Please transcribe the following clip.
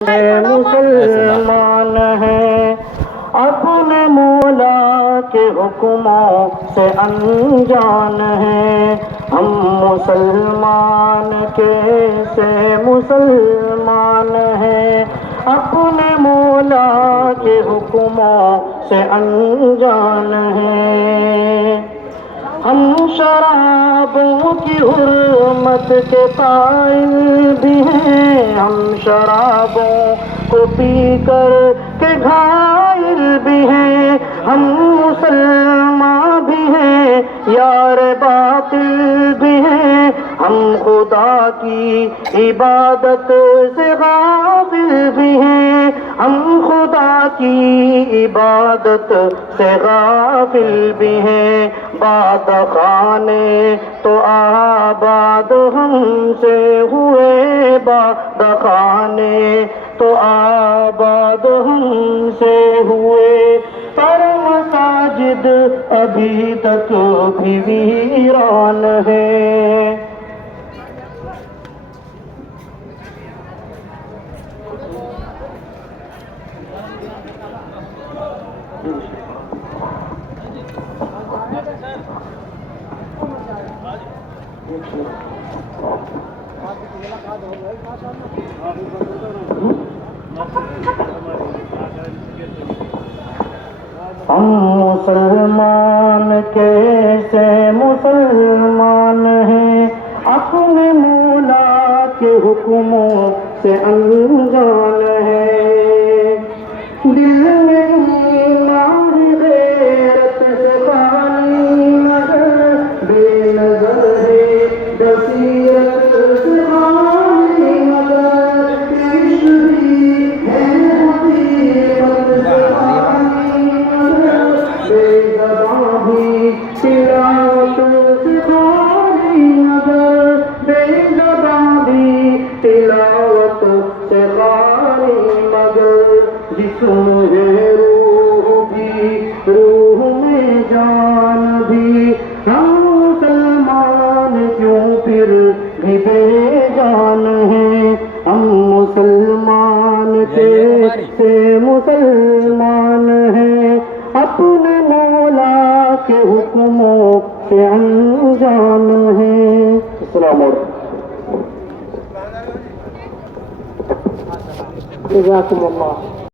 مسلمان ہیں، اپنے مولا کے حکموں سے انجان ہیں۔ ہم مسلمان کیسے مسلمان ہیں، اپنے مولا کے حکموں سے انجان ہیں۔ ہم شرابوں کی حرمت کے قائل بھی ہیں، ہم شرابوں کو پی کر کے گھائل بھی ہیں۔ ہم مسلمان بھی ہیں، یار باطل بھی ہیں، ہم خدا کی عبادت سے غافل بھی ہیں، ہم خدا کی عبادت سے غافل بھی ہیں۔ باد خانے تو آباد ہم سے ہوئے، باد خانے تو آباد ہم سے ہوئے، پر مساجد ابھی تک بھی ویران ہے۔ ہم مسلمان کیسے مسلمان ہیں، اپنے مولا کے حکموں سے انجان ہیں۔ دل میں ایمان غیرت سے خالی نظر، بے نظر ہے بصیرت سے خالی نظر، عشق بھی ہے حقیقت سے خالی نظر، بے زباں بھی تلاوت سے خالی نظر، بے زباں بھی تلاوت سے خالی مگر، جسم ہے روح بھی، روح میں جان بھی، ہم مسلمان کیوں پھر بھی بے جان ہیں۔ ہم مسلمان کیسے مسلمان ہیں، اپنے مولا کے حکموں سے انجان ہیں۔ السلام علیکم۔ جزاکم اللہ۔